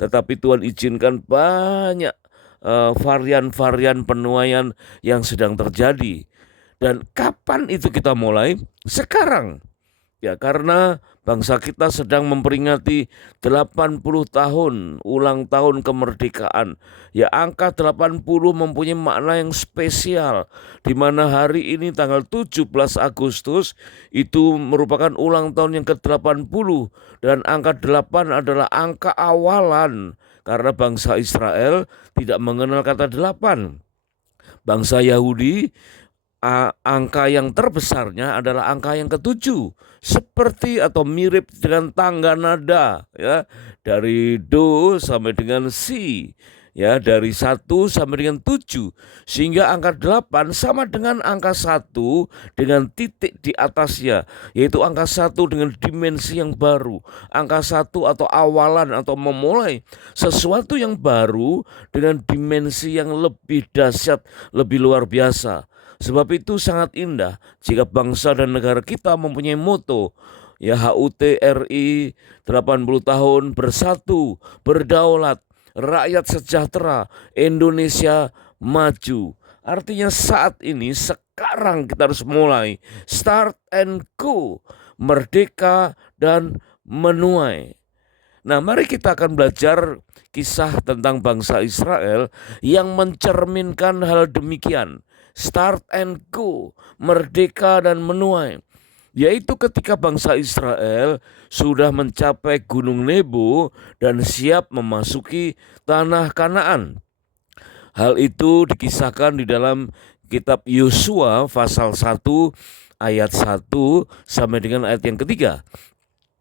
tetapi Tuhan izinkan banyak varian-varian penuaian yang sedang terjadi. Dan kapan itu kita mulai? Sekarang. Ya, karena bangsa kita sedang memperingati 80 tahun ulang tahun kemerdekaan. Ya, angka 80 mempunyai makna yang spesial, di mana hari ini tanggal 17 Agustus itu merupakan ulang tahun yang ke-80, dan angka 8 adalah angka awalan karena bangsa Israel tidak mengenal kata 8. Bangsa Yahudi, angka yang terbesarnya adalah angka yang ketujuh, seperti atau mirip dengan tangga nada, ya, dari do sampai dengan si, ya, dari 1 sampai dengan 7, sehingga angka 8 sama dengan angka 1 dengan titik di atasnya, yaitu angka 1 dengan dimensi yang baru, angka 1 atau awalan atau memulai sesuatu yang baru dengan dimensi yang lebih dahsyat, lebih luar biasa. Sebab itu sangat indah jika bangsa dan negara kita mempunyai moto, ya, HUT RI 80 tahun bersatu, berdaulat, rakyat sejahtera, Indonesia maju. Artinya saat ini, sekarang kita harus mulai, start and go, merdeka dan menuai. Nah, mari kita akan belajar kisah tentang bangsa Israel yang mencerminkan hal demikian. Start and go, merdeka dan menuai. Yaitu ketika bangsa Israel sudah mencapai Gunung Nebo dan siap memasuki tanah Kanaan. Hal itu dikisahkan di dalam kitab Yosua pasal 1 ayat 1 sampai dengan ayat yang ketiga.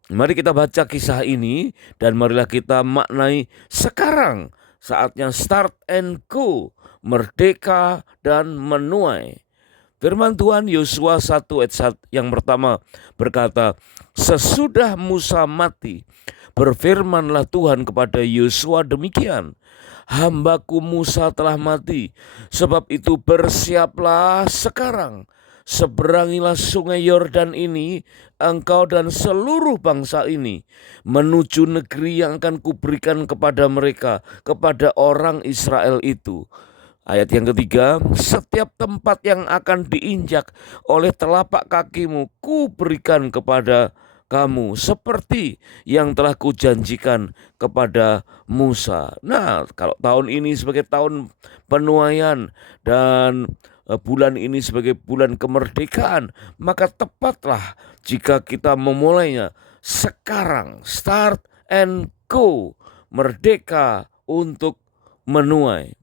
Mari kita baca kisah ini dan marilah kita maknai sekarang, saatnya start and go, merdeka dan menuai. Firman Tuhan Yosua 1 ayat 1 yang pertama berkata, sesudah Musa mati, berfirmanlah Tuhan kepada Yosua demikian, hambaku Musa telah mati, sebab itu bersiaplah sekarang, seberangilah sungai Yordan ini, engkau dan seluruh bangsa ini, menuju negeri yang akan kuberikan kepada mereka, kepada orang Israel itu. Ayat yang ketiga, setiap tempat yang akan diinjak oleh telapak kakimu, kuberikan kepada kamu seperti yang telah kujanjikan kepada Musa. Nah, kalau tahun ini sebagai tahun penuaian dan bulan ini sebagai bulan kemerdekaan, maka tepatlah jika kita memulainya sekarang, start and go, merdeka untuk menuai.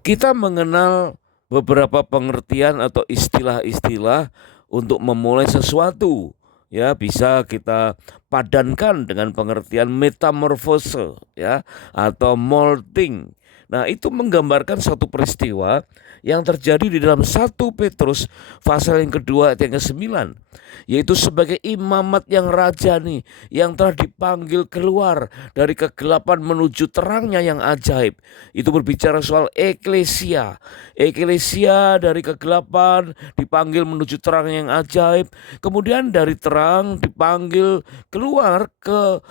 Kita mengenal beberapa pengertian atau istilah-istilah untuk memulai sesuatu. Ya, bisa kita padankan dengan pengertian metamorfose, ya, atau molting. Nah, itu menggambarkan suatu peristiwa yang terjadi di dalam 1 Petrus pasal yang kedua ayat yang ke-9, yaitu sebagai imamat yang rajani yang telah dipanggil keluar dari kegelapan menuju terangnya yang ajaib. Itu berbicara soal eklesia. Eklesia dari kegelapan dipanggil menuju terang yang ajaib, kemudian dari terang dipanggil keluar ke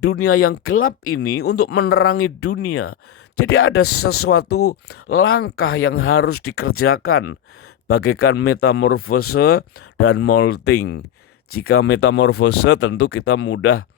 dunia yang gelap ini untuk menerangi dunia. Jadi ada sesuatu langkah yang harus dikerjakan, bagaikan metamorfose dan molting. Jika metamorfose tentu kita mudah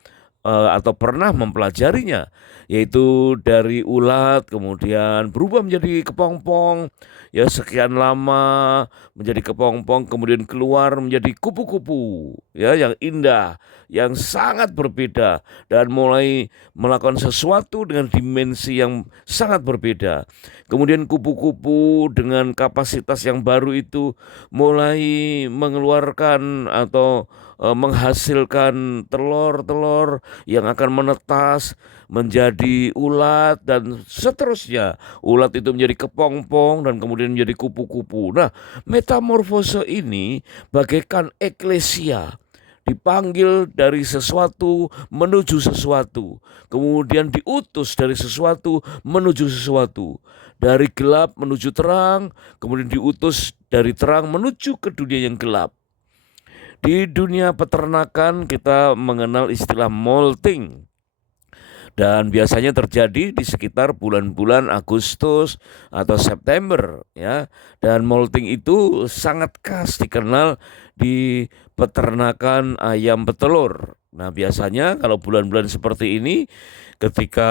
atau pernah mempelajarinya, yaitu dari ulat kemudian berubah menjadi kepompong, ya, sekian lama menjadi kepompong, kemudian keluar menjadi kupu-kupu, ya, yang indah, yang sangat berbeda, dan mulai melakukan sesuatu dengan dimensi yang sangat berbeda. Kemudian kupu-kupu dengan kapasitas yang baru itu mulai mengeluarkan atau menghasilkan telur-telur yang akan menetas menjadi ulat dan seterusnya. Ulat itu menjadi kepompong dan kemudian menjadi kupu-kupu. Nah, metamorfose ini bagaikan eklesia, dipanggil dari sesuatu menuju sesuatu, kemudian diutus dari sesuatu menuju sesuatu, dari gelap menuju terang, kemudian diutus dari terang menuju ke dunia yang gelap. Di dunia peternakan kita mengenal istilah molting. dan biasanya terjadi di sekitar bulan-bulan Agustus atau September ya. Dan molting itu sangat khas dikenal di peternakan ayam petelur. Nah, biasanya kalau bulan-bulan seperti ini ketika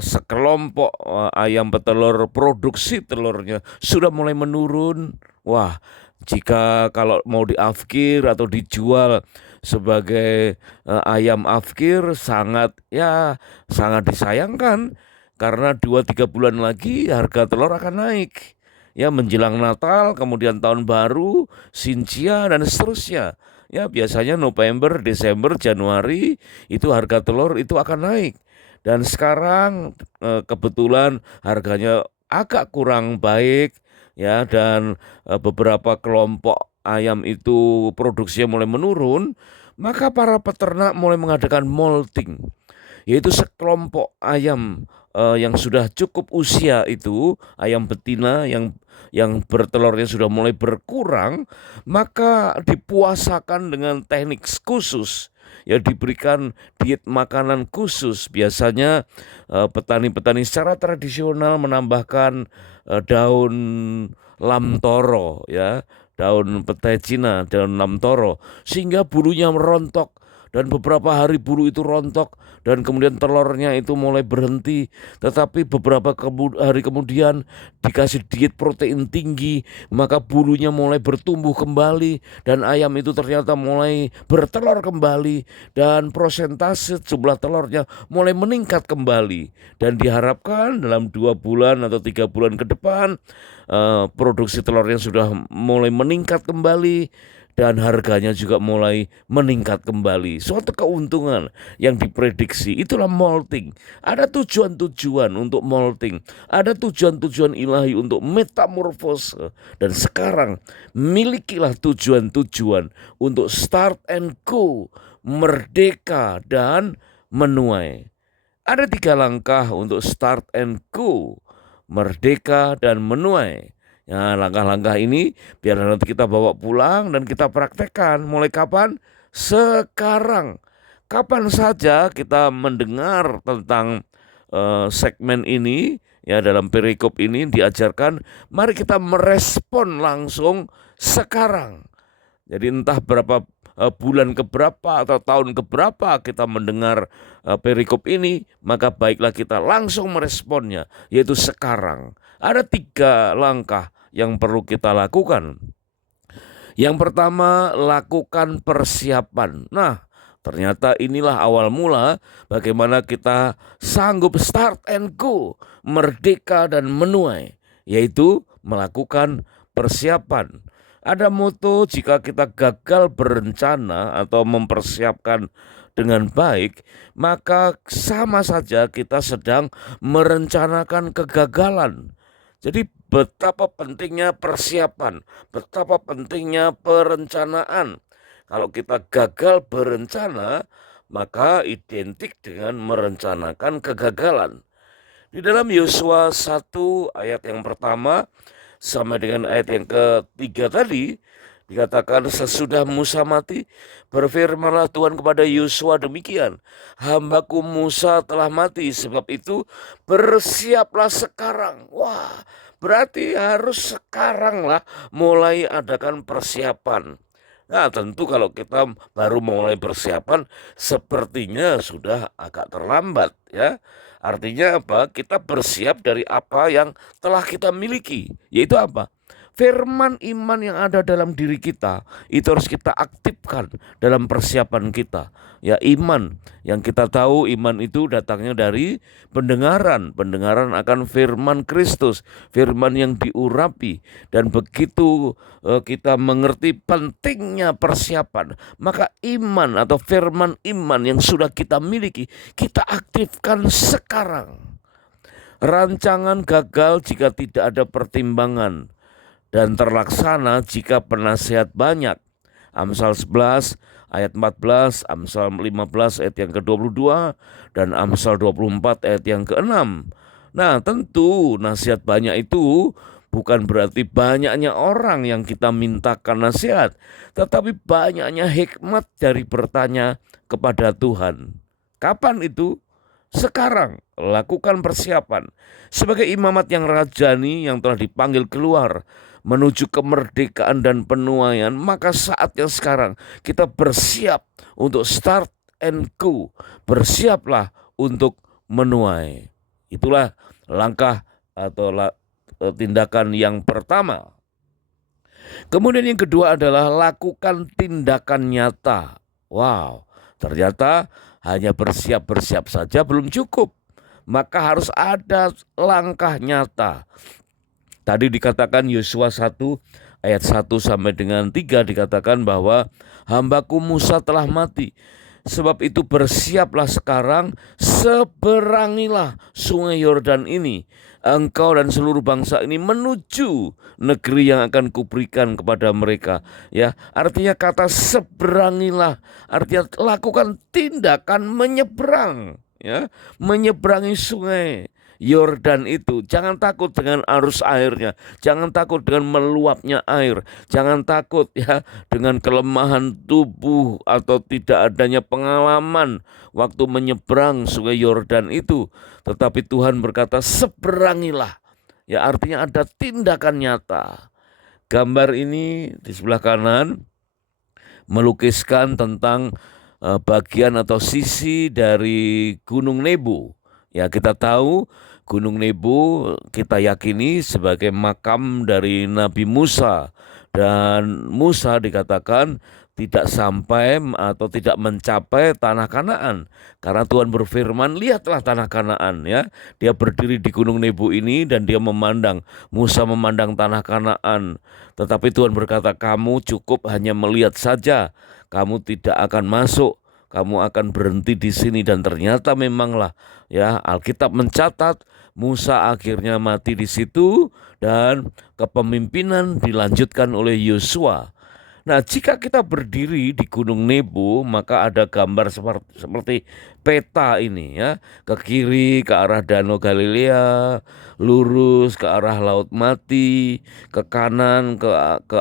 sekelompok ayam petelur produksi telurnya sudah mulai menurun, wah, jika kalau mau diafkir atau dijual sebagai ayam afkir sangat disayangkan karena 2-3 bulan lagi harga telur akan naik. Ya, menjelang Natal, kemudian tahun baru, Xinjia dan seterusnya. Ya, biasanya November, Desember, Januari itu harga telur itu akan naik. Dan sekarang kebetulan harganya agak kurang baik ya, dan beberapa kelompok ayam itu produksinya mulai menurun, maka para peternak mulai mengadakan molting, yaitu sekelompok ayam yang sudah cukup usia itu, ayam betina yang bertelurnya sudah mulai berkurang, maka dipuasakan dengan teknik khusus. Ya, diberikan diet makanan khusus. Biasanya petani-petani secara tradisional menambahkan daun lamtoro ya, daun petai Cina, daun lamtoro, sehingga bulunya merontok dan beberapa hari bulu itu rontok dan kemudian telurnya itu mulai berhenti, tetapi beberapa hari kemudian dikasih diet protein tinggi, maka bulunya mulai bertumbuh kembali dan ayam itu ternyata mulai bertelur kembali dan prosentase jumlah telurnya mulai meningkat kembali, dan diharapkan dalam 2 bulan atau 3 bulan ke depan produksi telurnya sudah mulai meningkat kembali dan harganya juga mulai meningkat kembali. Suatu keuntungan yang diprediksi. Itulah molting. Ada tujuan-tujuan untuk molting. Ada tujuan-tujuan ilahi untuk metamorfose. Dan sekarang milikilah tujuan-tujuan untuk start and go, merdeka dan menuai. Ada 3 langkah untuk start and go, merdeka dan menuai. Ya, langkah-langkah ini biar nanti kita bawa pulang dan kita praktekkan. Mulai kapan? Sekarang. Kapan saja kita mendengar tentang segmen ini, ya, dalam perikop ini diajarkan, mari kita merespon langsung sekarang. Jadi entah berapa bulan keberapa atau tahun keberapa kita mendengar perikop ini, maka baiklah kita langsung meresponnya, yaitu sekarang. Ada 3 langkah yang perlu kita lakukan. Yang pertama, lakukan persiapan. Nah, ternyata inilah awal mula bagaimana kita sanggup start and go, merdeka dan menuai, yaitu melakukan persiapan. Ada moto, jika kita gagal berencana atau mempersiapkan dengan baik, maka sama saja kita sedang merencanakan kegagalan. Jadi betapa pentingnya persiapan, betapa pentingnya perencanaan. Kalau kita gagal berencana, maka identik dengan merencanakan kegagalan. Di dalam Yosua 1 ayat yang pertama sama dengan ayat yang ketiga tadi, dikatakan sesudah Musa mati, berfirmanlah Tuhan kepada Yosua demikian, hambaku Musa telah mati, sebab itu bersiaplah sekarang. Wah, berarti harus sekarang lah mulai adakan persiapan. Nah, tentu kalau kita baru mulai persiapan, sepertinya sudah agak terlambat ya. Artinya apa? Kita bersiap dari apa yang telah kita miliki, yaitu apa? Firman iman yang ada dalam diri kita itu harus kita aktifkan dalam persiapan kita. Ya, iman yang kita tahu, iman itu datangnya dari pendengaran akan firman Kristus, firman yang diurapi. Dan begitu kita mengerti pentingnya persiapan, maka iman atau firman iman yang sudah kita miliki kita aktifkan sekarang. Rancangan gagal jika tidak ada pertimbangan, dan terlaksana jika penasihat banyak. Amsal 11 ayat 14, Amsal 15 ayat yang ke-22, dan Amsal 24 ayat yang ke-6. Nah, tentu nasihat banyak itu bukan berarti banyaknya orang yang kita mintakan nasihat, tetapi banyaknya hikmat dari bertanya kepada Tuhan. Kapan itu? sekarang lakukan persiapan sebagai imamat yang rajani yang telah dipanggil keluar menuju kemerdekaan dan penuaian. Maka saatnya sekarang kita bersiap untuk start and go. Bersiaplah untuk menuai. Itulah langkah atau tindakan yang pertama. Kemudian yang kedua adalah lakukan tindakan nyata. Wow, ternyata hanya bersiap-bersiap saja belum cukup. Maka harus ada langkah nyata. Tadi dikatakan Yosua 1 ayat 1 sampai dengan 3 dikatakan bahwa hambaku Musa telah mati. Sebab itu bersiaplah sekarang, seberangilah sungai Yordan ini, engkau dan seluruh bangsa ini menuju negeri yang akan kuberikan kepada mereka. Ya, artinya kata seberangilah, artinya lakukan tindakan menyeberang, ya, menyeberangi sungai Yordan itu. Jangan takut dengan arus airnya, jangan takut dengan meluapnya air, jangan takut ya dengan kelemahan tubuh atau tidak adanya pengalaman waktu menyeberang sungai Yordan itu. Tetapi Tuhan berkata seberangilah. Ya, artinya ada tindakan nyata. Gambar ini di sebelah kanan melukiskan tentang bagian atau sisi dari Gunung Nebo. Ya, kita tahu Gunung Nebo kita yakini sebagai makam dari Nabi Musa. Dan Musa dikatakan tidak sampai atau tidak mencapai tanah Kanaan. Karena Tuhan berfirman, lihatlah tanah Kanaan, ya. Dia berdiri di Gunung Nebo ini dan dia memandang, Musa memandang tanah Kanaan. Tetapi Tuhan berkata, kamu cukup hanya melihat saja, kamu tidak akan masuk, kamu akan berhenti di sini. Dan ternyata memanglah, ya, Alkitab mencatat Musa akhirnya mati di situ dan kepemimpinan dilanjutkan oleh Yosua. Nah, jika kita berdiri di Gunung Nebo, maka ada gambar seperti peta ini, ya. Ke kiri ke arah Danau Galilea, lurus ke arah Laut Mati, ke kanan ke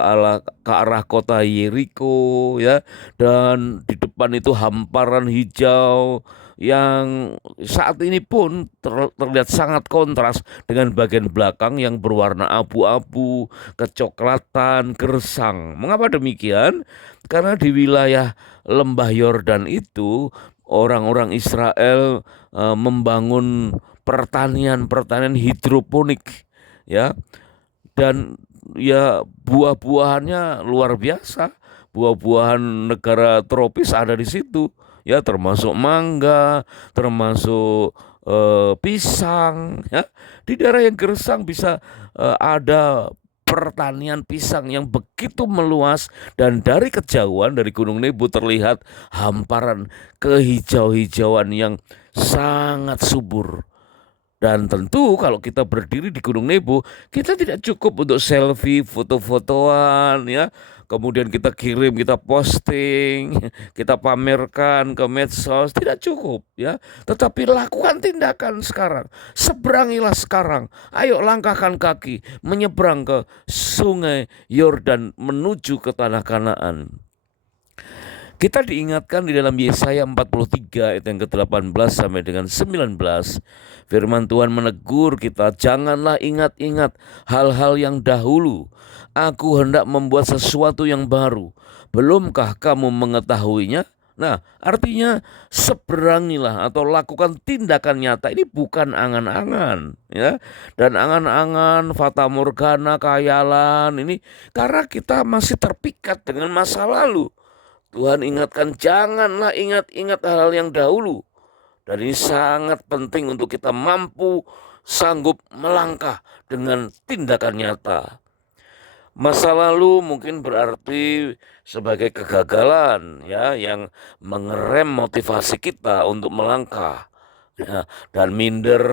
arah kota Yeriko, ya. Dan di depan itu hamparan hijau yang saat ini pun terlihat sangat kontras dengan bagian belakang yang berwarna abu-abu, kecoklatan, gersang. Mengapa demikian? Karena di wilayah lembah Yordan itu orang-orang Israel membangun pertanian hidroponik, ya. Dan ya buah-buahannya luar biasa. Buah-buahan negara tropis ada di situ, ya, termasuk mangga, termasuk pisang, ya. Di daerah yang gersang bisa ada pertanian pisang yang begitu meluas, dan dari kejauhan dari Gunung Nebo terlihat hamparan kehijau-hijauan yang sangat subur. Dan tentu kalau kita berdiri di Gunung Nebo, kita tidak cukup untuk selfie, foto-fotoan, ya. Kemudian kita kirim, kita posting, kita pamerkan ke medsos, tidak cukup, ya. Tetapi lakukan tindakan sekarang. Seberangilah sekarang. Ayo langkahkan kaki menyeberang ke sungai Yordan menuju ke tanah Kanaan. Kita diingatkan di dalam Yesaya 43 ayat yang ke-18 sampai dengan 19. Firman Tuhan menegur kita, janganlah ingat-ingat hal-hal yang dahulu. Aku hendak membuat sesuatu yang baru. Belumkah kamu mengetahuinya? Nah, artinya seberangilah atau lakukan tindakan nyata. Ini bukan angan-angan, ya. Dan angan-angan, fata morgana, khayalan ini karena kita masih terpikat dengan masa lalu. Tuhan ingatkan, janganlah ingat-ingat hal-hal yang dahulu. Dan ini sangat penting untuk kita mampu sanggup melangkah dengan tindakan nyata. Masa lalu mungkin berarti sebagai kegagalan, ya, yang mengerem motivasi kita untuk melangkah, ya, dan minder,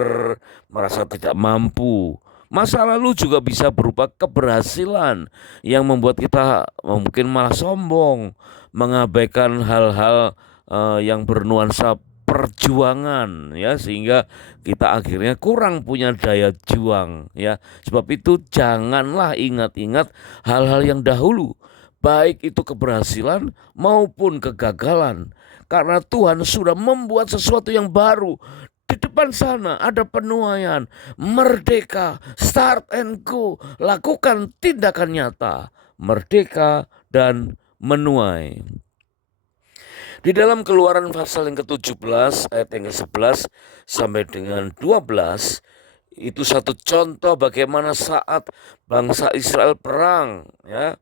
merasa tidak mampu. Masa lalu juga bisa berupa keberhasilan yang membuat kita mungkin malah sombong, mengabaikan hal-hal yang bernuansa perjuangan, ya, sehingga kita akhirnya kurang punya daya juang, ya. Sebab itu janganlah ingat-ingat hal-hal yang dahulu, baik itu keberhasilan maupun kegagalan, karena Tuhan sudah membuat sesuatu yang baru Di depan sana ada penuaian, merdeka, start and go, lakukan tindakan nyata, merdeka dan menuai. Di dalam Keluaran pasal yang ke-17 ayat yang ke-11 sampai dengan 12, itu satu contoh bagaimana saat bangsa Israel perang, ya,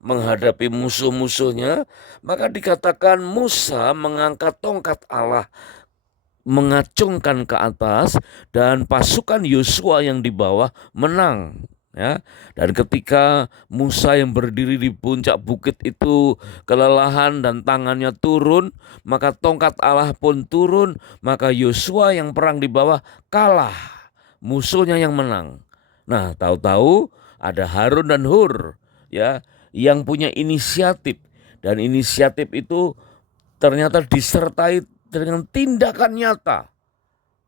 menghadapi musuh-musuhnya, maka dikatakan Musa mengangkat tongkat Allah, mengacungkan ke atas, dan pasukan Yosua yang di bawah menang. Ya, dan ketika Musa yang berdiri di puncak bukit itu kelelahan dan tangannya turun, maka tongkat Allah pun turun, maka Yosua yang perang di bawah kalah, musuhnya yang menang. Nah, tahu-tahu ada Harun dan Hur, ya, yang punya inisiatif, dan inisiatif itu ternyata disertai dengan tindakan nyata.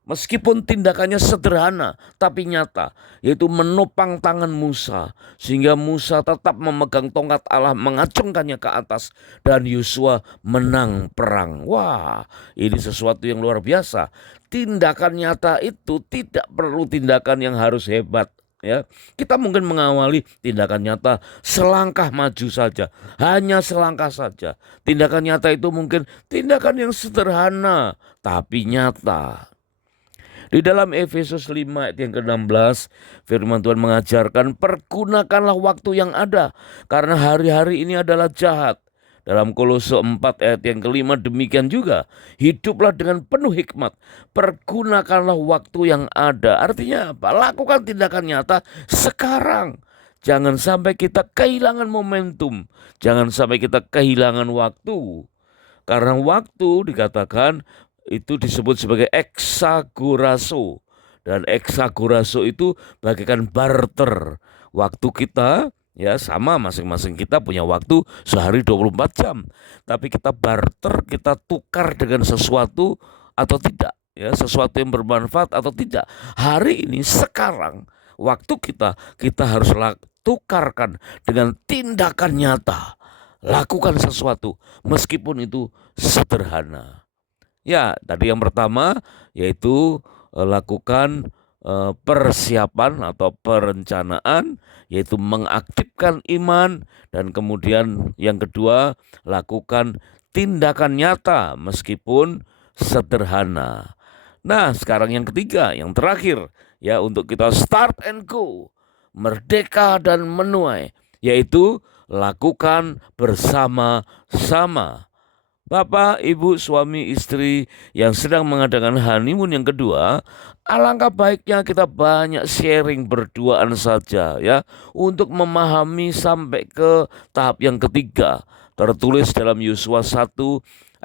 Meskipun tindakannya sederhana tapi nyata, yaitu menopang tangan Musa, sehingga Musa tetap memegang tongkat Allah, mengacungkannya ke atas, dan Yosua menang perang. Wah, ini sesuatu yang luar biasa. Tindakan nyata itu tidak perlu tindakan yang harus hebat. Ya, kita mungkin mengawali tindakan nyata selangkah maju saja, hanya selangkah saja. Tindakan nyata itu mungkin tindakan yang sederhana tapi nyata. Di dalam Efesus 5 ayat yang ke-16, firman Tuhan mengajarkan, pergunakanlah waktu yang ada, karena hari-hari ini adalah jahat. Dalam Kolose 4 ayat yang kelima demikian juga, hiduplah dengan penuh hikmat, pergunakanlah waktu yang ada. Artinya apa? Lakukan tindakan nyata sekarang. Jangan sampai kita kehilangan momentum, jangan sampai kita kehilangan waktu. Karena waktu dikatakan itu disebut sebagai eksaguraso. Dan eksaguraso itu bagaikan barter. Waktu kita, ya, sama, masing-masing kita punya waktu sehari 24 jam. Tapi kita barter, kita tukar dengan sesuatu atau tidak. Ya, sesuatu yang bermanfaat atau tidak. Hari ini, sekarang, waktu kita harus tukarkan dengan tindakan nyata. Lakukan sesuatu meskipun itu sederhana. Ya, tadi yang pertama yaitu lakukan persiapan atau perencanaan, yaitu mengaktifkan iman, dan kemudian yang kedua lakukan tindakan nyata meskipun sederhana. Nah, sekarang yang ketiga, yang terakhir, ya, untuk kita start and go, merdeka dan menuai, yaitu lakukan bersama-sama. Bapak, ibu, suami, istri yang sedang mengadakan honeymoon yang kedua, alangkah baiknya kita banyak sharing berduaan saja, ya, untuk memahami sampai ke tahap yang ketiga. Tertulis dalam Yosua 1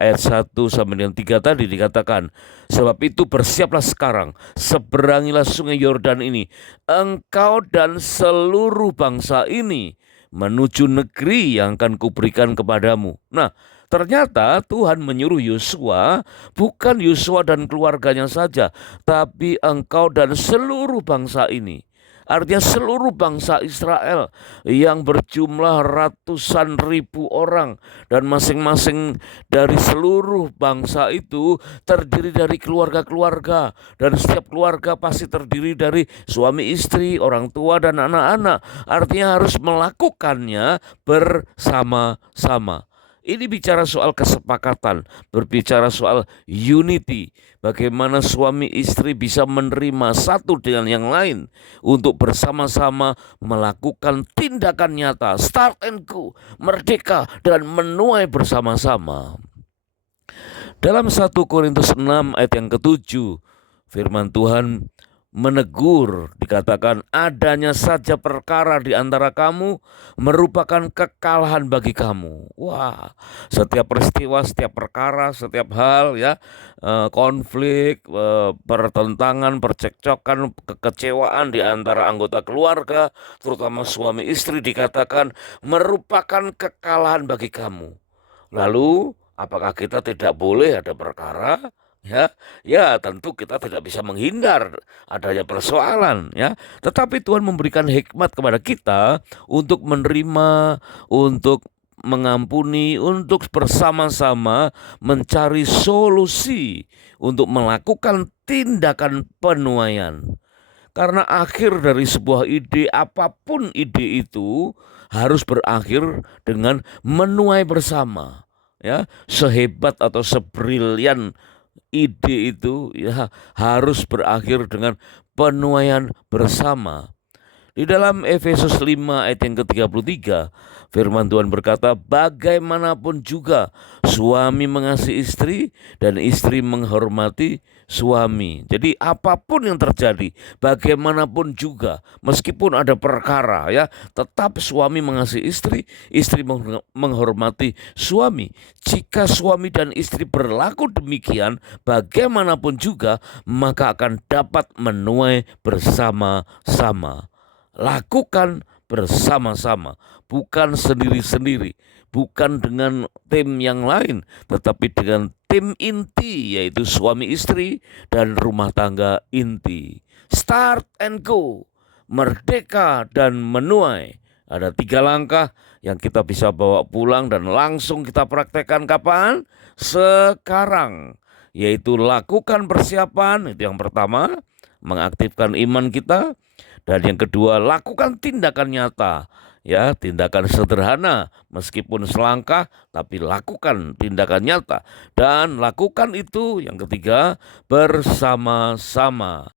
ayat 1 sampai dengan 3 tadi dikatakan, sebab itu bersiaplah sekarang, seberangilah sungai Yordan ini, engkau dan seluruh bangsa ini, menuju negeri yang akan kuberikan kepadamu. Nah, ternyata Tuhan menyuruh Yosua, bukan Yosua dan keluarganya saja, tapi engkau dan seluruh bangsa ini. Artinya seluruh bangsa Israel yang berjumlah ratusan ribu orang, dan masing-masing dari seluruh bangsa itu terdiri dari keluarga-keluarga, dan setiap keluarga pasti terdiri dari suami istri, orang tua dan anak-anak. Artinya harus melakukannya bersama-sama. Ini bicara soal kesepakatan, berbicara soal unity. Bagaimana suami istri bisa menerima satu dengan yang lain untuk bersama-sama melakukan tindakan nyata, start and go, merdeka dan menuai bersama-sama. Dalam 1 Korintus 6 ayat yang ke-7, firman Tuhan menegur, dikatakan adanya saja perkara di antara kamu merupakan kekalahan bagi kamu. Wah, setiap peristiwa, setiap perkara, setiap hal, ya, konflik, pertentangan, percekcokan, kekecewaan di antara anggota keluarga, terutama suami istri, dikatakan merupakan kekalahan bagi kamu. Lalu, apakah kita tidak boleh ada perkara? Ya, ya, tentu kita tidak bisa menghindar adanya persoalan, ya. Tetapi Tuhan memberikan hikmat kepada kita untuk menerima, untuk mengampuni, untuk bersama-sama mencari solusi untuk melakukan tindakan penuaian. Karena akhir dari sebuah ide, apapun ide itu, harus berakhir dengan menuai bersama. Ya, sehebat atau sebrilian ide itu ya harus berakhir dengan penuaian bersama. Di dalam Efesus 5 ayat yang ke-33, firman Tuhan berkata, bagaimanapun juga suami mengasihi istri dan istri menghormati suami. Jadi apapun yang terjadi, bagaimanapun juga, meskipun ada perkara ya, tetap suami mengasihi istri, istri menghormati suami. Jika suami dan istri berlaku demikian, bagaimanapun juga, maka akan dapat menuai bersama-sama. Lakukan bersama-sama, bukan sendiri-sendiri, bukan dengan tim yang lain, tetapi dengan tim inti, yaitu suami istri dan rumah tangga inti. Start and go, merdeka dan menuai. Ada 3 langkah yang kita bisa bawa pulang dan langsung kita praktekkan kapan? Sekarang. Yaitu lakukan persiapan, itu yang pertama, mengaktifkan iman kita. Dan yang kedua, lakukan tindakan nyata. Ya, tindakan sederhana meskipun selangkah, tapi lakukan tindakan nyata. Dan lakukan itu yang ketiga bersama-sama.